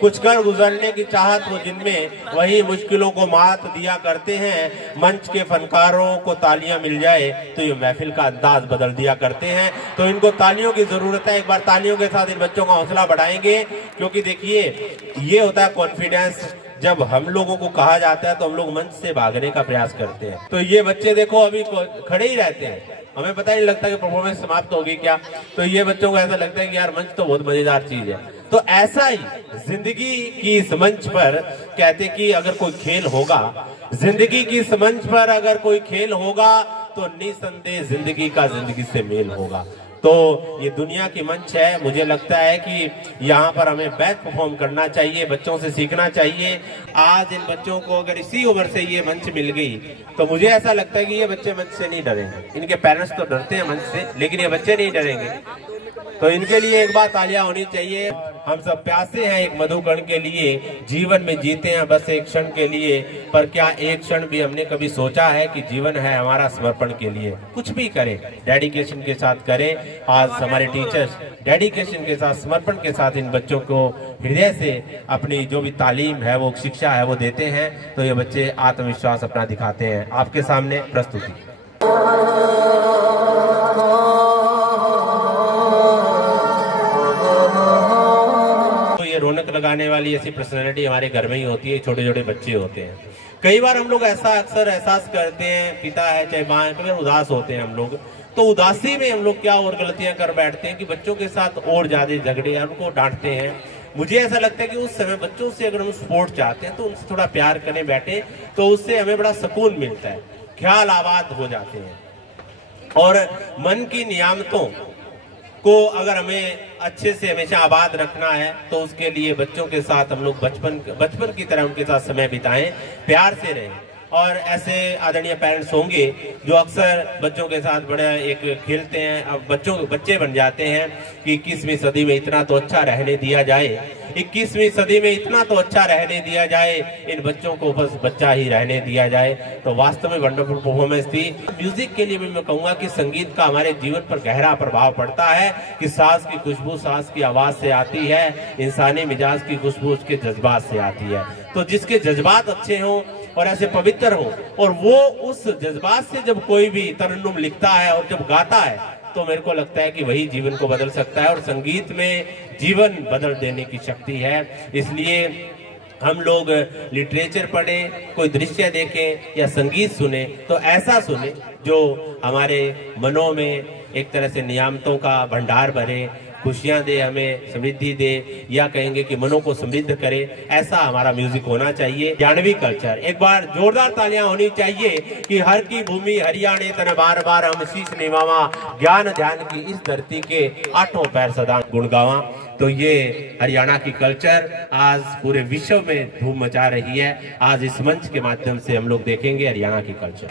कुछ कर गुजरने की चाहत वो जिनमें, वही मुश्किलों को मात दिया करते हैं। मंच के फनकारों को तालियां मिल जाए तो ये महफिल का अंदाज बदल दिया करते हैं। तो इनको तालियों की जरूरत है। एक बार तालियों के साथ इन बच्चों का हौसला बढ़ाएंगे, क्योंकि देखिए ये होता है कॉन्फिडेंस। जब हम लोगों को कहा जाता है तो हम लोग मंच से भागने का प्रयास करते हैं। तो ये बच्चे देखो अभी खड़े ही रहते हैं, हमें पता नहीं लगता कि परफॉर्मेंस समाप्त होगी क्या। तो ये बच्चों को ऐसा लगता है कि यार मंच तो बहुत मजेदार चीज है। तो ऐसा ही जिंदगी की इस मंच पर कहते कि अगर कोई खेल होगा, जिंदगी की इस मंच पर अगर कोई खेल होगा तो निसंदेह जिंदगी का जिंदगी से मेल होगा। तो ये दुनिया की मंच है। मुझे लगता है कि यहाँ पर हमें बेस्ट परफॉर्म करना चाहिए, बच्चों से सीखना चाहिए। आज इन बच्चों को अगर इसी उम्र से ये मंच मिल गई तो मुझे ऐसा लगता है कि ये बच्चे मंच से नहीं डरेंगे। इनके पेरेंट्स तो डरते हैं मंच से, लेकिन ये बच्चे नहीं डरेंगे। तो इनके लिए एक बार तालियां होनी चाहिए। हम सब प्यासे हैं एक मधुकण के लिए, जीवन में जीते हैं बस एक क्षण के लिए। पर क्या एक क्षण भी हमने कभी सोचा है कि जीवन है हमारा समर्पण के लिए? कुछ भी करें डेडिकेशन के साथ करें। आज हमारे टीचर्स डेडिकेशन के साथ, समर्पण के साथ इन बच्चों को हृदय से अपनी जो भी तालीम है, वो शिक्षा है, वो देते हैं। तो ये बच्चे आत्मविश्वास अपना दिखाते हैं। आपके सामने प्रस्तुति। रौनक लगाने वाली ऐसी पर्सनैलिटी हमारे घर में ही होती है। छोटे छोटे बच्चे होते हैं। कई बार हम लोग ऐसा अक्सर एहसास करते हैं, पिता है चाहे माँ है, कभी उदास होते हैं हम लोग। तो उदासी में हम लोग क्या और गलतियां कर बैठते हैं कि बच्चों के साथ और ज्यादा झगड़े या उनको डांटते हैं। मुझे ऐसा लगता है कि उस समय बच्चों से अगर हम सपोर्ट चाहते हैं तो उनसे थोड़ा प्यार करने बैठे तो उससे हमें बड़ा सुकून मिलता है, ख्याल आबाद हो जाते हैं। और मन की नियामतों को अगर हमें अच्छे से हमेशा आबाद रखना है तो उसके लिए बच्चों के साथ हम लोग बचपन की तरह उनके साथ समय बिताएं, प्यार से रहें। और ऐसे आदरणीय पेरेंट्स होंगे जो अक्सर बच्चों के साथ बड़े एक खेलते हैं। अब बच्चे बन जाते हैं कि 21वीं सदी में इतना तो अच्छा रहने दिया जाए, 21वीं सदी में इतना तो अच्छा रहने दिया जाए, इन बच्चों को बस बच्चा ही रहने दिया जाए। तो वास्तव में वंडरफुल परफॉर्मेंस थी। म्यूजिक के लिए भी मैं कहूंगा कि संगीत का हमारे जीवन पर गहरा प्रभाव पड़ता है कि सांस की खुशबू सांस की आवाज से आती है, इंसानी मिजाज की खुशबू उसके जज्बात से आती है। तो जिसके जज्बात अच्छे हों और ऐसे पवित्र हो, और वो उस जज्बात से जब कोई भी तरन्नुम लिखता है और जब गाता है तो मेरे को लगता है कि वही जीवन को बदल सकता है। और संगीत में जीवन बदल देने की शक्ति है। इसलिए हम लोग लिटरेचर पढ़ें, कोई दृश्य देखें या संगीत सुने तो ऐसा सुने जो हमारे मनों में एक तरह से नियामतों का भंडार भरे, खुशियां दे, हमें समृद्धि दे, या कहेंगे कि मनों को समृद्ध करे। ऐसा हमारा म्यूजिक होना चाहिए। ज्ञानवी कल्चर, एक बार जोरदार तालियां होनी चाहिए कि हर की भूमि हरियाणे तन बार बार हम शीश निवावा, ज्ञान ध्यान की इस धरती के आठों पैर सदा गुण गावा। तो ये हरियाणा की कल्चर आज पूरे विश्व में धूम मचा रही है। आज इस मंच के माध्यम से हम लोग देखेंगे हरियाणा की कल्चर।